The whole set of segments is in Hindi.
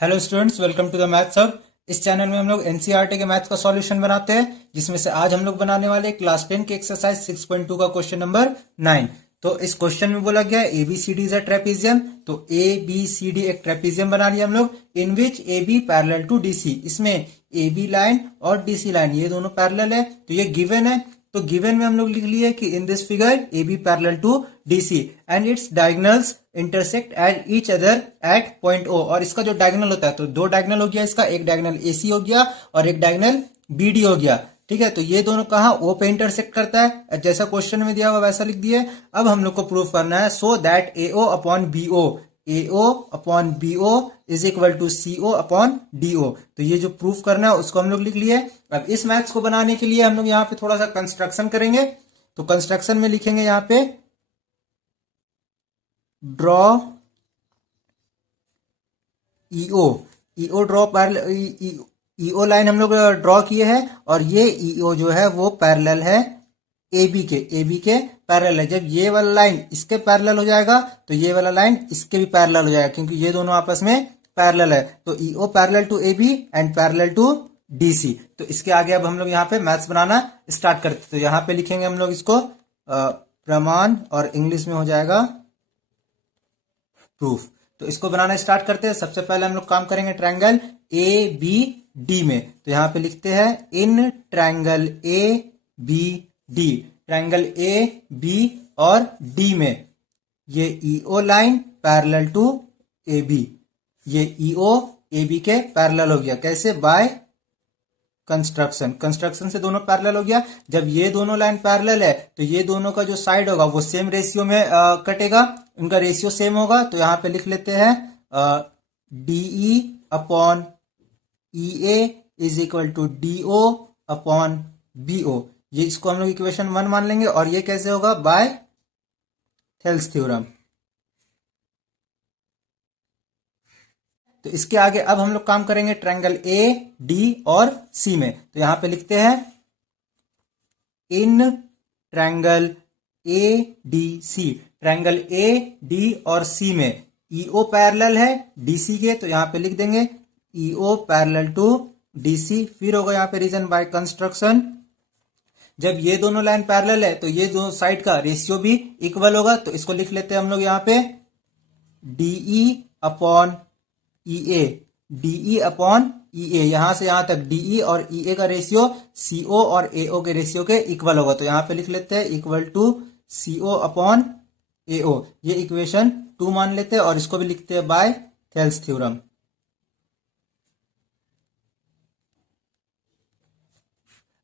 Hello students, welcome to the maths hub. इस चैनल में हम लोग एनसीईआरटी के मैथ्स का सॉल्यूशन बनाते हैं, जिसमें से आज हम लोग बनाने वाले क्लास 10 के एक्सरसाइज 6.2 का क्वेश्चन नंबर 9। तो इस क्वेश्चन में बोला गया है एबीसीडी इज अ ट्रेपीजियम। तो ए बी सी डी एक ट्रेपीजियम बना लिया हम लोग, in which A B parallel to DC. इसमें ए बी लाइन और डीसी लाइन ये दोनों पैरेलल है, तो ये गिवन है। तो गिवन में हम लोग लिख लिए कि in this figure A B parallel to DC and its diagonals intersect at each other at point O. और इसका जो डायगोनल होता है, तो दो डायगोनल हो गया इसका, एक डायगोनल एसी हो गया और एक डायगोनल बीडी हो गया। ठीक है, तो ये दोनों कहाँ ओ पे इंटरसेक्ट करता है, जैसा क्वेश्चन में दिया हुआ वैसा लिख दिए। अब हम लोग को प्रूफ करना है so that AO upon BO, AO upon BO is equal to CO upon DO. तो ये जो प्रूफ करना है उसको हम लोग लिख लिए। अब इस मैथ्स को बनाने के लिए हम लोग यहाँ पे थोड़ा सा कंस्ट्रक्शन करेंगे। तो कंस्ट्रक्शन में लिखेंगे यहाँ पे draw EO, EO draw parallel, EO line हम लोग ड्रॉ किए हैं और ये ईओ जो है वो पैरेलल है एबी के पैरेलल है। जब ये वाला लाइन इसके पैरेलल हो जाएगा तो ये वाला लाइन इसके भी पैरेलल हो जाएगा, क्योंकि ये दोनों आपस में पैरेलल है। तो EO parallel to AB and parallel to DC. तो इसके आगे अब हम लोग यहाँ पे मैथ्स बनाना स्टार्ट करते। तो यहाँ पे लिखेंगे हम लोग इसको प्रमाण, और इंग्लिश में हो जाएगा प्रूफ। तो इसको बनाना स्टार्ट करते हैं। सबसे पहले हम लोग काम करेंगे ट्रायंगल ए बी डी में। तो यहां पे लिखते हैं in triangle A B D, triangle A B और डी में ये EO line parallel to A B, ये ईओ ए बी के पैरेलल हो गया। कैसे? बाय कंस्ट्रक्शन, कंस्ट्रक्शन से दोनों पैरेलल हो गया। जब ये दोनों लाइन पैरेलल है तो ये दोनों का जो साइड होगा वो सेम रेशियो में कटेगा, इनका रेशियो सेम होगा। तो यहां पे लिख लेते हैं DE upon E A is equal to DO upon BO. ये इसको हम लोग इक्वेशन 1 मान लेंगे। और ये कैसे होगा? By Thales theorem. तो इसके आगे अब हम लोग काम करेंगे ट्रायंगल ए डी और सी में। तो यहां पे लिखते हैं in triangle A D C, triangle A D और सी में ईओ पैरेलल है डीसी के। तो यहां पे लिख देंगे ईओ पैरेलल टू डीसी। फिर होगा यहाँ पे रीजन बाय कंस्ट्रक्शन। जब ये दोनों लाइन पैरेलल है तो ये दोनों साइड का रेशियो भी इक्वल होगा। तो इसको लिख लेते हैं हम लोग यहाँ पे डीई अपॉन ई ए, डीई अपॉन ई ए। यहां से यहां तक डीई और ई ए का रेशियो सीओ और एओ के रेशियो के इक्वल होगा। तो यहां पे लिख लेते हैं इक्वल टू सीओ अपॉन एओ। ये इक्वेशन 2 मान लेते हैं और इसको भी लिखते हैं बाय थेल्स थ्योरम।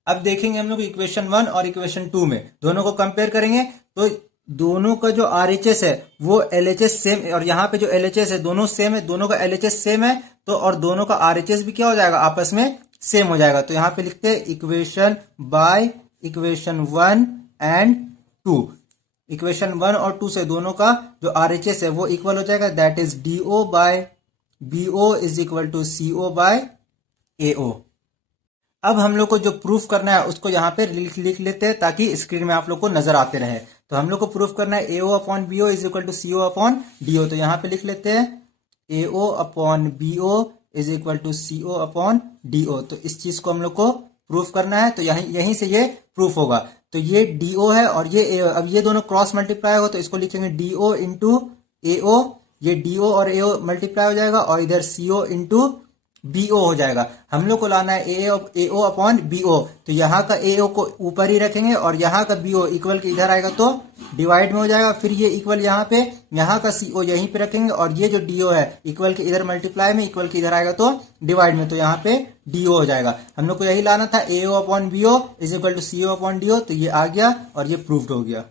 अब देखेंगे हम लोग इक्वेशन 1 और इक्वेशन 2 में, दोनों को कंपेयर करेंगे। तो दोनों का जो आरएचएस है वो एलएचएस सेम, और यहाँ पे जो एलएचएस है दोनों सेम है, दोनों का एलएचएस सेम है। तो और दोनों का आरएचएस भी क्या हो जाएगा? आपस में सेम हो जाएगा। तो यहाँ पे लिखते हैं equation by equation 1 and 2। Equation 1 और 2 से दोनों का जो आरएचएस है वो इक्वल हो जाएगा। That is DO by BO is equal to CO by AO. अब हम लोग को जो प्रूफ करना है उसको यहाँ पे लिख लेते हैं, ताकि स्क्रीन में आप लोग को नजर आते रहे। तो हम लोग को प्रूफ करना है AO upon BO is equal to CO upon DO. तो यहाँ पे लिख लेते हैं AO upon BO is equal to CO upon DO. तो इस चीज को हम लोग को प्रूफ करना है। तो यहीं से ये प्रूफ होगा। तो ये डीओ है और ये एओ। अब ये दोनों क्रॉस मल्टीप्लाई होगा तो इसको लिखेंगे डीओ इंटू एओ। ये डीओ और एओ मल्टीप्लाई हो जाएगा और इधर सीओ इंटू बीओ हो जाएगा। हम लोग को लाना है एओ अपॉन बीओ। तो यहाँ का एओ को ऊपर ही रखेंगे और यहाँ का बीओ इक्वल के इधर आएगा तो डिवाइड में हो जाएगा। फिर ये इक्वल यहाँ पे, यहाँ का सीओ यहीं पे रखेंगे और ये जो डीओ है इक्वल के इधर मल्टीप्लाई में, इक्वल के इधर आएगा तो डिवाइड में, तो यहाँ पे डीओ हो जाएगा। हम लोग को यही लाना था AO upon BO is equal to CO upon DO. तो ये आ गया और ये प्रूव्ड हो गया।